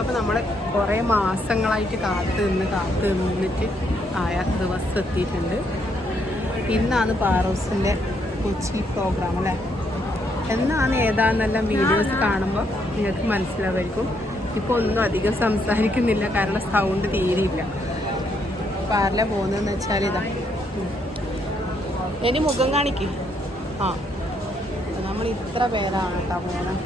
അപ്പോൾ നമ്മൾ കുറേ മാസങ്ങളായിട്ട് കാത്ത് നിന്നിട്ട് ആയ ദിവസം എത്തിയിട്ടുണ്ട്. ഇന്നാണ് പാറോസിൻ്റെ കൊച്ചി പ്രോഗ്രാം അല്ലേ. എന്നാണ് ഏതാണെന്നെല്ലാം വീഡിയോസ് കാണുമ്പോൾ നിങ്ങൾക്ക് മനസ്സിലാവുമായിരിക്കും. ഇപ്പോൾ ഒന്നും അധികം സംസാരിക്കുന്നില്ല, കാരണം സൗണ്ട് തീരെയില്ല. അപ്പോൾ ആരിലെ പോകുന്നതെന്ന് വെച്ചാൽ ഇതാ, ഇനി മുഖം കാണിക്ക്. ആ, നമ്മൾ ഇത്ര പേരാണ് കേട്ടോ പോകണം.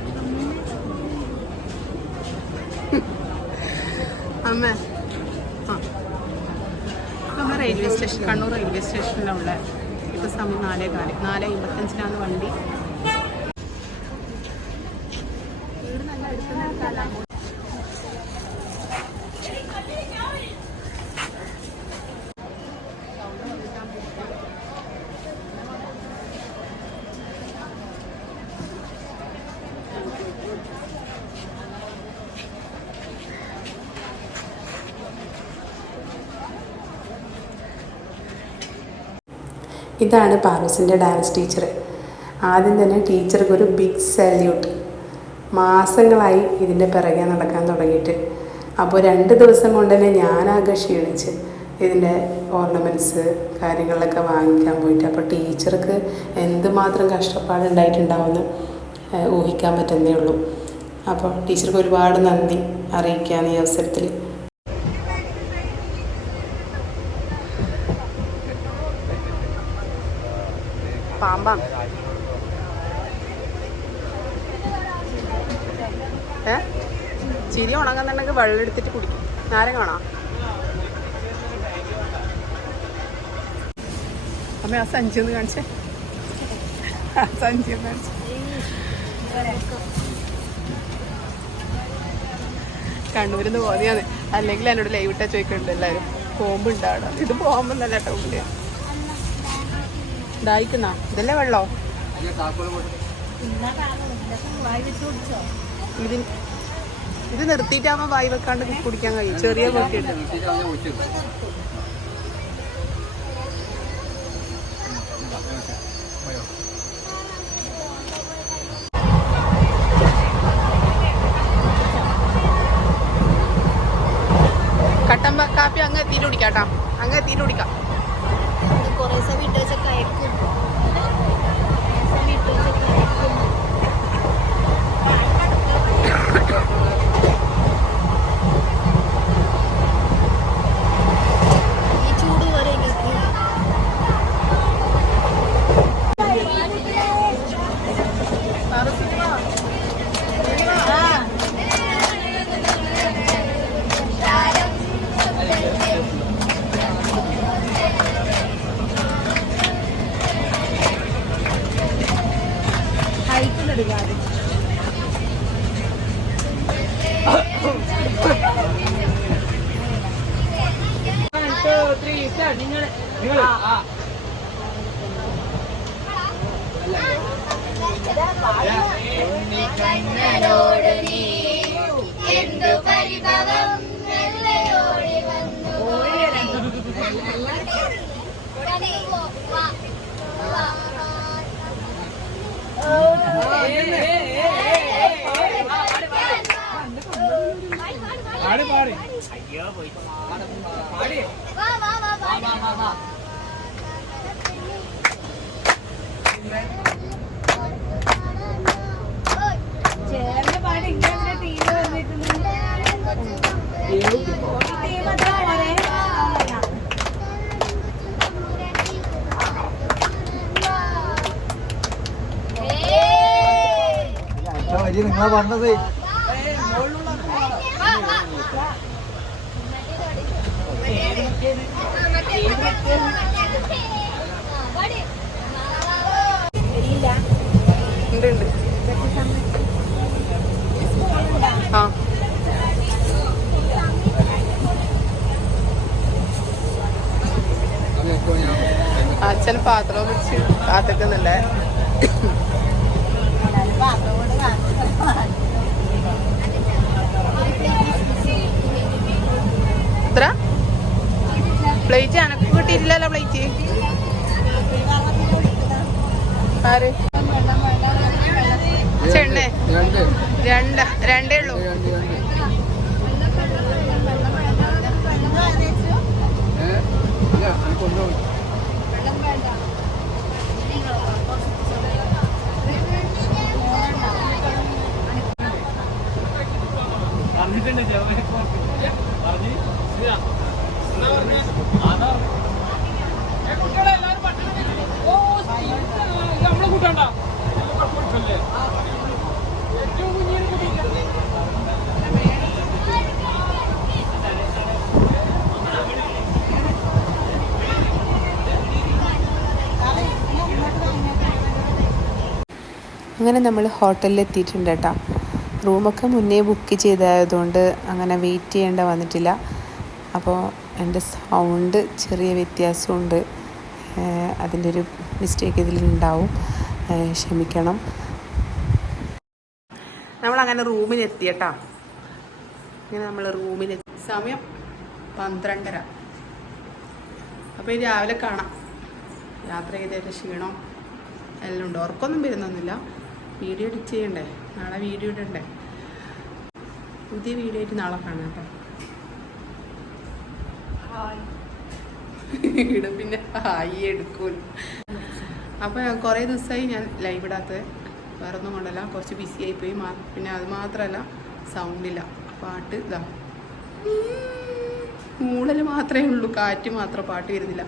അമ്മ ആ, നമ്മൾ റെയിൽവേ സ്റ്റേഷൻ, കണ്ണൂർ റെയിൽവേ സ്റ്റേഷനിലുള്ള ഇപ്പോൾ സമയം 4:55 വണ്ടി. വീട് നല്ല എടുക്കുന്ന ഇതാണ് പാറൂസിൻ്റെ ഡാൻസ് ടീച്ചർ. ആദ്യം തന്നെ ടീച്ചർക്ക് ഒരു ബിഗ് സല്യൂട്ട്. മാസങ്ങളായി ഇതിൻ്റെ പിറകെ നടക്കാൻ തുടങ്ങിയിട്ട്. അപ്പോൾ 2 ദിവസം കൊണ്ട് തന്നെ ഞാനാകെ ക്ഷീണിച്ച് ഇതിൻ്റെ ഓർണമെൻറ്റ്സ് കാര്യങ്ങളിലൊക്കെ വാങ്ങിക്കാൻ പോയിട്ട്. അപ്പോൾ ടീച്ചർക്ക് എന്തുമാത്രം കഷ്ടപ്പാടുണ്ടായിട്ടുണ്ടാവുമെന്ന് ഊഹിക്കാൻ പറ്റുന്നേ ഉള്ളൂ. അപ്പോൾ ടീച്ചർക്ക് ഒരുപാട് നന്ദി അറിയിക്കുകയാണ് ഈ അവസരത്തിൽ. പാമ്പാണ്. ചിരി ഉണങ്ങുന്നുണ്ടെങ്കിൽ വെള്ളം എടുത്തിട്ട് കുടിക്കും. നാരങ്ങ വേണോ അമ്മ? ആ സഞ്ചി ഒന്ന് കാണിച്ചേ, സഞ്ചി ഒന്ന് കാണിച്ചേ. കണ്ണൂരിന്ന് പോന്നെയാണ്, അല്ലെങ്കിൽ എന്നോട് ലൈവ് ഇട്ടാ ചോദിക്കുന്നുണ്ട് എല്ലാവരും. ബോംബ് ഉണ്ടാവണം. ഇത് ബോംബൊന്നല്ല കേട്ടോ. ഉള്ളിൽ ഇതായിക്കുന്ന ഇതല്ലേ വെള്ളോ? ഇത് നിർത്തിയിട്ടാകുമ്പോൾ വായി വെക്കാണ്ട് കുടിക്കാൻ കഴിയും. ചെറിയ കുട്ടിയുണ്ട്. കട്ടൻ കാപ്പി അങ്ങ് എത്തിയിട്ട് കുടിക്കാട്ടാ, അങ്ങ് എത്തിയിട്ട് കുടിക്കാം. നിങ്ങളാ പറഞ്ഞത്. അച്ഛൻ പാത്രം വെച്ച് കാത്തിക്കുന്നില്ലേ? എത്ര പ്ലേറ്റ്? എനക്ക് കിട്ടിയിട്ടില്ലല്ലോ പ്ലേറ്റ്. ആര്? ചെണ്ണേ? രണ്ടേ ഉള്ളൂ. അങ്ങനെ നമ്മൾ ഹോട്ടലിൽ എത്തിയിട്ടുണ്ട് കേട്ടോ. റൂമൊക്കെ മുന്നേ ബുക്ക് ചെയ്തതുകൊണ്ട് അങ്ങനെ വെയിറ്റ് ചെയ്യേണ്ട വന്നിട്ടില്ല. അപ്പോൾ എൻ്റെ സൗണ്ട് ചെറിയ വ്യത്യാസമുണ്ട്, അതിൻ്റെ ഒരു മിസ്റ്റേക്ക് ഇതിലുണ്ടാവും, ക്ഷമിക്കണം. നമ്മളങ്ങനെ റൂമിലെത്തി കേട്ടോ. ഇങ്ങനെ നമ്മൾ റൂമിലെത്തി. സമയം 12:30. അപ്പോൾ ഈ രാവിലെ കാണാം. യാത്ര ചെയ്തതിൻ്റെ ക്ഷീണം എല്ലാം ഉണ്ട്. ഉറക്കമൊന്നും വരുന്നൊന്നുമില്ല. വീഡിയോ എഡിറ്റ് ചെയ്യണ്ടേ, നാളെ വീഡിയോ ഇടണ്ടേ. പുതിയ വീഡിയോ ആയിട്ട് നാളെ കാണാം കേട്ടോ. ഇവിടെ പിന്നെ ഹായി എടുക്കൂല. അപ്പോൾ കുറേ ദിവസമായി ഞാൻ ലൈവ് ഇടാത്തത്. വേറെ ഒന്നും കൊണ്ടല്ല, കുറച്ച് ബിസി ആയിപ്പോയി. പിന്നെ അത് മാത്രമല്ല, സൗണ്ടില്ല. പാട്ട് ഇതാ മൂളൽ മാത്രമേ ഉള്ളൂ, കാറ്റ് മാത്രം, പാട്ട് വരുന്നില്ല.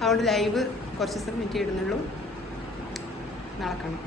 അതുകൊണ്ട് ലൈവ് കുറച്ച് ദിവസം മിനിറ്റ് ഇടുന്നുള്ളൂ. നാളെ കാണാം.